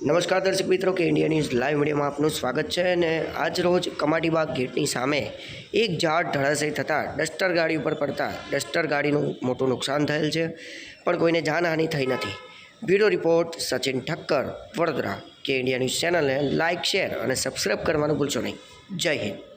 નમસ્કાર દર્શક મિત્રો, કે ઇન્ડિયા ન્યૂઝ લાઈવ મીડિયામાં આપનું સ્વાગત છે। અને આજ રોજ કમાટીબાગ ગેટની સામે એક ઝાડ ધરાશયી થતાં ડસ્ટર ગાડી ઉપર પડતા ડસ્ટર ગાડીનું મોટું નુકસાન થયેલ છે, પણ કોઈને જાનહાનિ થઈ નથી। Bureau report Sachin Thakkar, Vadodara. કે ઇન્ડિયા ન્યૂઝ ચેનલને લાઇક, શેર અને સબસ્ક્રાઈબ કરવાનું ભૂલશો નહીં। જય હિન્દ।